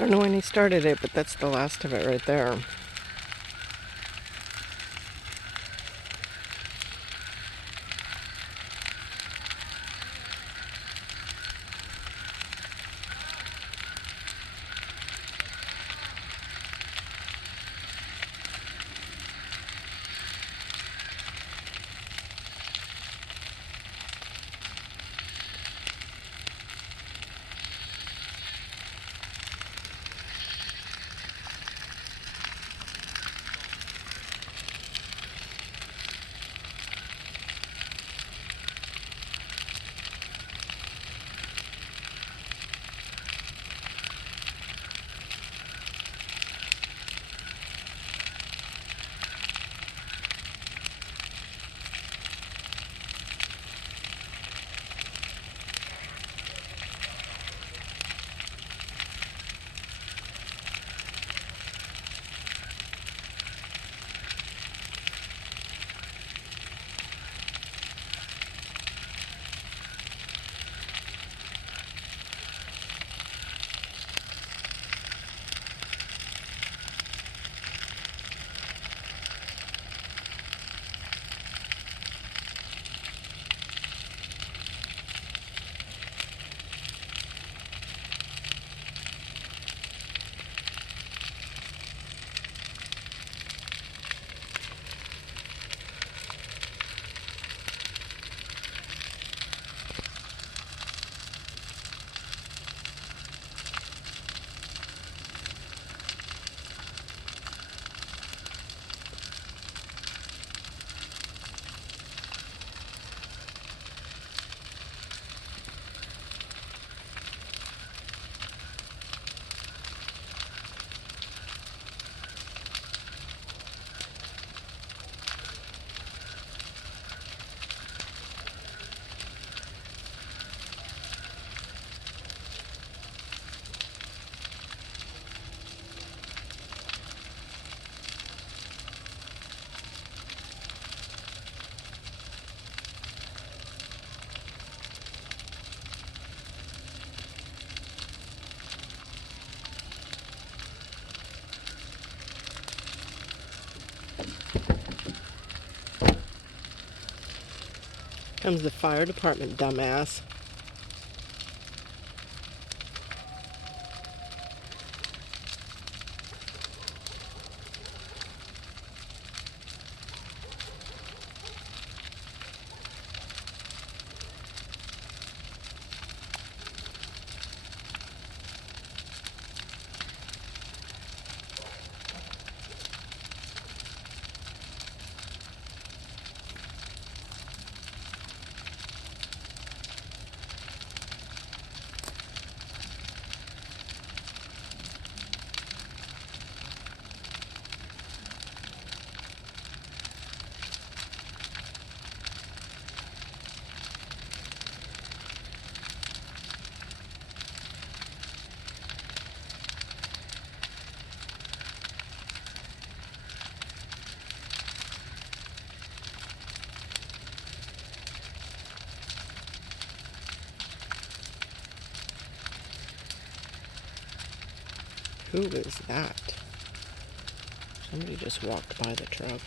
don't know when he started it, but that's the last of it right there. Comes the fire department, dumbass. Who is that? Somebody just walked by the truck.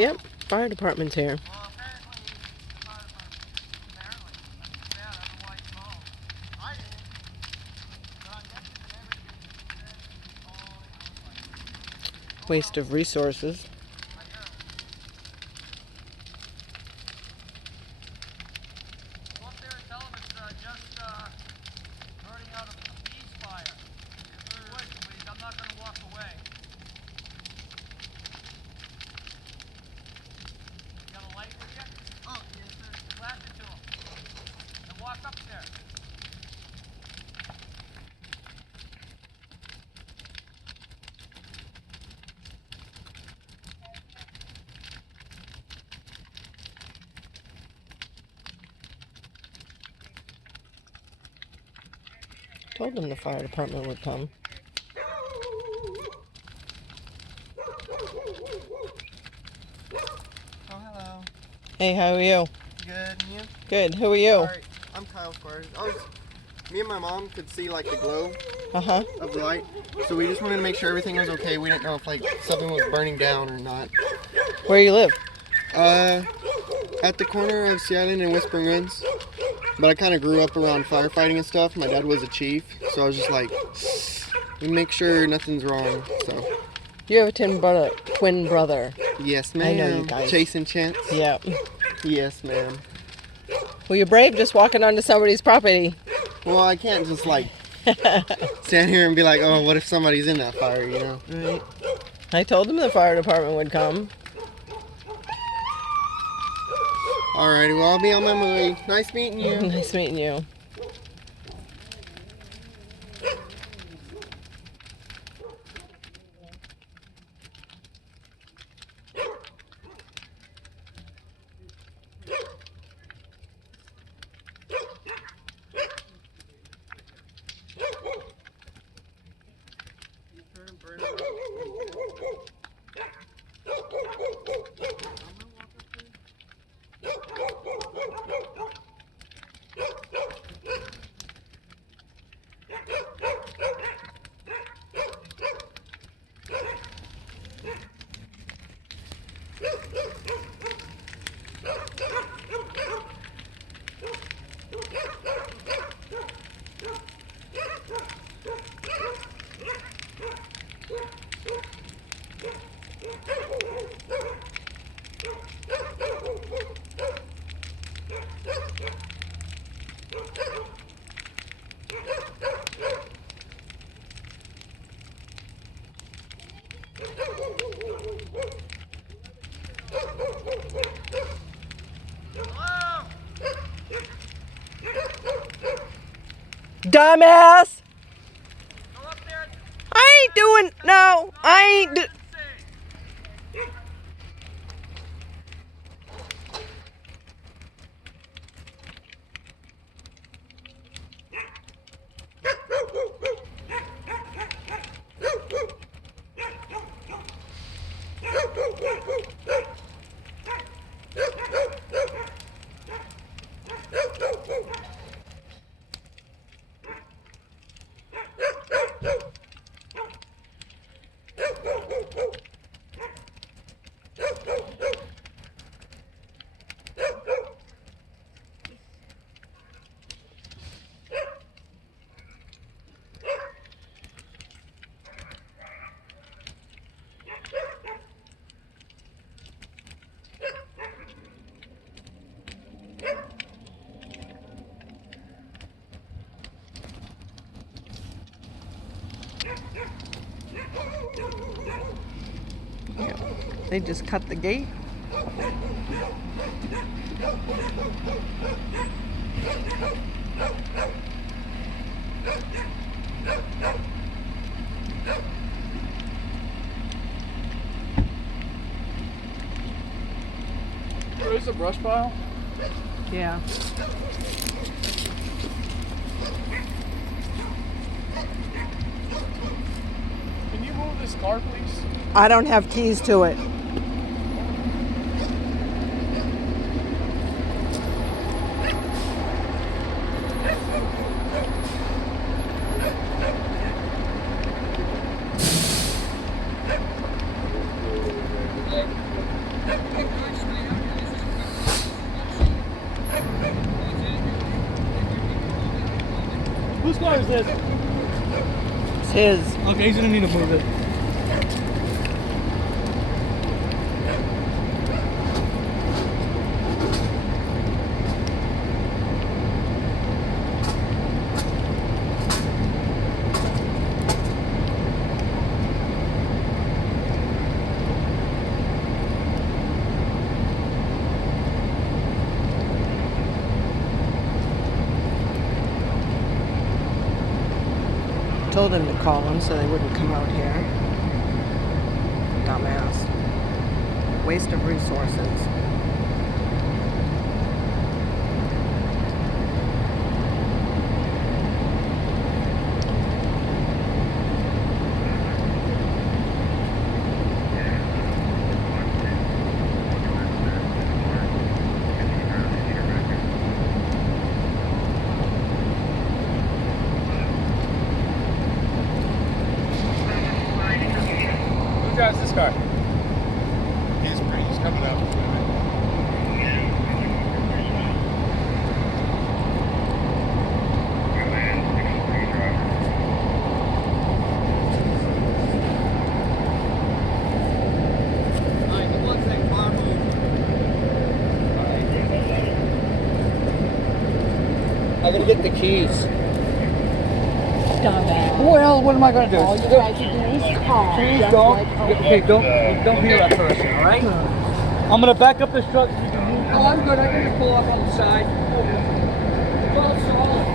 Yep, fire department's here. Waste of resources. Told them the fire department would come. Oh, hello. Hey, how are you? Good, and you? Good. Who are you? Alright, I'm Kyle Squires. Me and my mom could see like the glow of the light, so we just wanted to make sure everything was okay. We didn't know if like something was burning down or not. Where you live? At the corner of Sea Island and Whispering Winds. But I kind of grew up around firefighting and stuff. My dad was a chief, so I was just like, we make sure nothing's wrong. So. You have a twin brother. Yes, ma'am. I know you guys. Chase and Chance. Yeah. Yes, ma'am. Well, you're brave just walking onto somebody's property. Well, I can't just like stand here and be like, oh, what if somebody's in that fire, you know? Right. I told them the fire department would come. Alrighty, well, I'll be on my way. Nice meeting you. Nice meeting you. Dumbass! I ain't doing, no, I ain't They just cut the gate. There's a brush pile. Yeah. Can you move this car, please? I don't have keys to it. car is this? It's his. Okay, he's gonna need to move it. Told him to call him so they wouldn't come out here. Dumbass. Waste of resources. Who drives this car? He's coming up. I gotta get the keys. Dumbass. Well, what am I gonna do? All you have to do is call. Please just don't. like Okay, don't be that person, all right? I'm gonna back up this truck. So you can move. Oh, I'm good. I can just pull up on the side. It's all solid.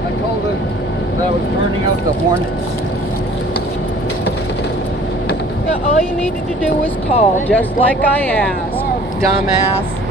I told her that I was turning out the Hornets. Yeah, all you needed to do was call, just like I asked. Dumbass.